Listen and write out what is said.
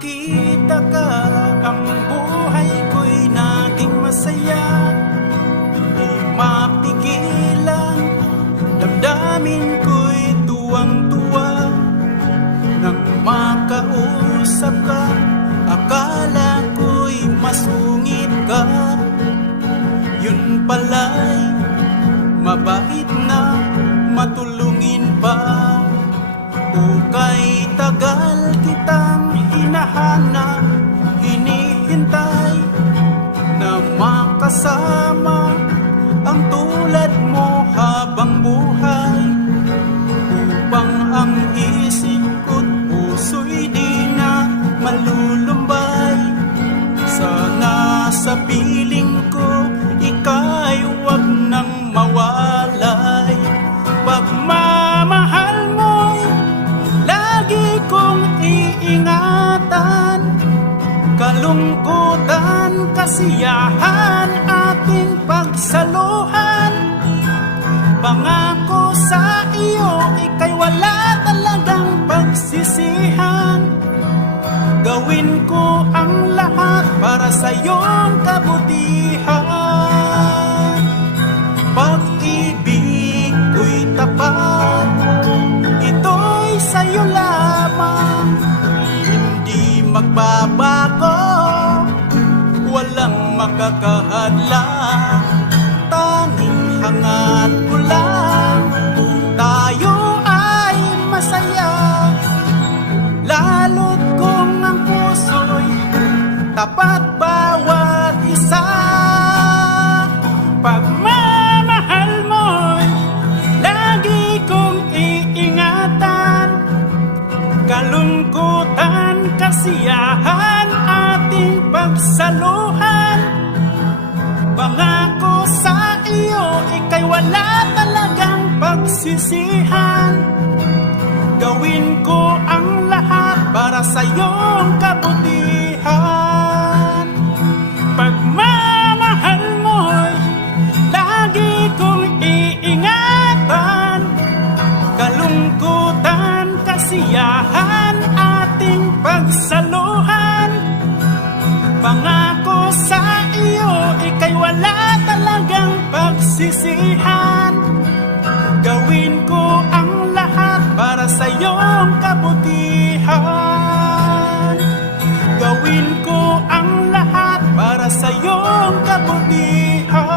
makita ka, ang buhay ko'y naging masaya. Di mapigilan, damdamin ko'y tuwang-tuwa. Nang makausap ka, akala ko'y masungit ka. Yun pala'y mabait na matulungin pa. Ukay tagal kitang hinahanap, hinihintay na makasama ang tulad mo habang buhay. Upang ang isip ko't puso'y di na malulumbay. Sana sa piling ko ika'y huwag nang mawalay. Pagmamahal mo'y lagi kong iingatan. Kalungkutan, kasiyahan, ating pagsaluhan. Pangako sa iyo, ika'y wala talagang pagsisihan. Gawin ko ang lahat para sa iyong kabutihan. Pag-ibig ko'y tapat, ito'y sa'yo lamang. Hindi magbabago, walang makakahadlang. Tanging hangat ko lang, tayo ay masaya. Lalo't kung ang puso'y tapat bawat isa. Pagmamahal mo'y lagi kong iingatan. Kalungkutan, kasiyahan, ating pagsaluhan. Pangako sa iyo, ika'y wala talagang pagsisihan. Gawin ko ang lahat para sa iyong kabutihan. Pagmamahal mo'y lagi kong iingatan. Kalungkutan, kasiyahan, ating pagsaluhan. Pangako sa iyo, ika'y wala talagang pagsisihan. Gawin ko ang lahat para sa iyong kabutihan. Gawin ko ang lahat para sa iyong kabutihan.